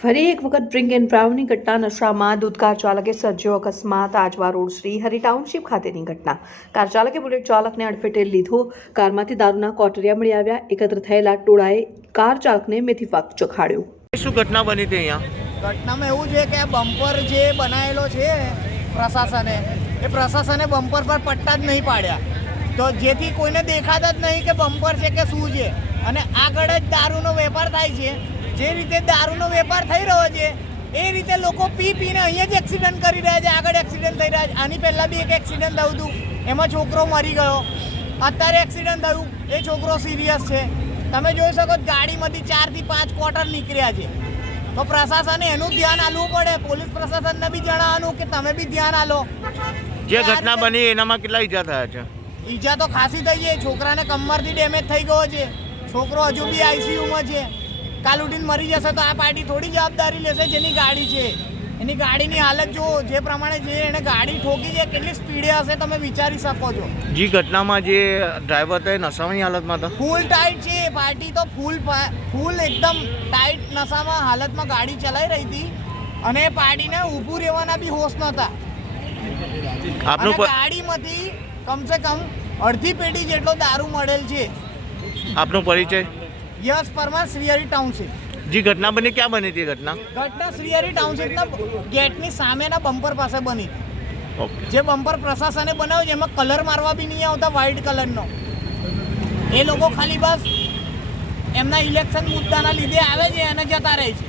ફરી એક વખત ડ્રિંક એન્ડ ડ્રાઈવની ઘટના નશામાં દૂધકાર ચાલકે સર્જ્યો અકસ્માત. આજવા રોડ શ્રી હરી ટાઉનશીપ ખાતેની ઘટના. કાર ચાલકે બુલેટ ચાલકને અડફેટે લીધો. કારમાંથી દારૂના કોટરિયા મળી આવ્યા. એકત્ર થયેલા ટોળાએ કાર ચાલકને મેથી પાક ચખાડ્યો. શું ઘટના બની હતી અહીંયા? ઘટનામાં એવું છે કે આ બમ્પર જે બનાવેલો છે પ્રશાસને એ પ્રશાસને બમ્પર પર પટ્ટા જ નહીં પાડ્યા. તો જેથી કોઈને દેખાતા જ નહીં કે બમ્પર છે કે શું છે. અને આગળ જ દારૂનો વેપાર થાય છે. જે રીતે દારૂનો વેપાર થઈ રહ્યો છે એ રીતે લોકો પી પીને અહીંયા જ એક્સિડન્ટ કરી રહ્યા છે આગળ એક્સિડન્ટ થઈ રહ્યા છે. આની પહેલાં બી એક એક્સિડન્ટ થયું હતું. એમાં છોકરો મરી ગયો. અત્યારે એક્સિડન્ટ થયું. એ છોકરો સિરિયસ છે. તમે જોઈ શકો ગાડીમાંથી ચારથી પાંચ ક્વાર્ટર નીકળ્યા છે. તો પ્રશાસને એનું ધ્યાન આલવું પડે. પોલીસ પ્રશાસનને બી જણાવવાનું કે તમે બી ધ્યાન આલો જે ઘટના બની એનામાં કેટલા ઈજા થયા છે? ઈજા તો ખાસી થઈ છે. છોકરાને કમરથી ડેમેજ થઈ ગયો છે. છોકરો હજુ બી આઈસીયુમાં છે. કાલ ઉઠીને મરી જશે તો આ પાર્ટી થોડી જવાબદારી લેશે જેની ગાડી છે. એની ગાડીની હાલત જો જે પ્રમાણે જે એને ગાડી ઠોકી છે કેટલી સ્પીડે હશે તમે વિચારી શકો છો. જે ઘટનામાં જે ડ્રાઈવર હતો એ નશાની હાલતમાં હતો. ફૂલ ટાઈટ છે પાર્ટી તો ફૂલ ફૂલ એકદમ ટાઈટ નશામાં હાલતમાં ગાડી ચલાવી રહી હતી. અને એ પાર્ટીને ઊભું રહેવાના બી હોશ નહોતા. આપણું ગાડીમાંથી કમસે કમ અડધી પેટી જેટલો દારૂ મળેલ છે. આપનો પરિચય? યશ परमार શ્રીહરી टाउनशिप જે ઘટના બની ક્યાં બની હતી ઘટના? ઘટના શ્રીહરી ટાઉનશીપના ગેટની સામેના બમ્પર પાસે બની. ઓકે. જે બમ્પર પ્રશાસને બનાવ્યો છે એમાં કલર મારવા બી નહીં આવતા વ્હાઇટ કલરનો એ લોકો ખાલી બસ એમના ઇલેક્શન મુદ્દાના લીધે આવે છે અને જતા રહે છે.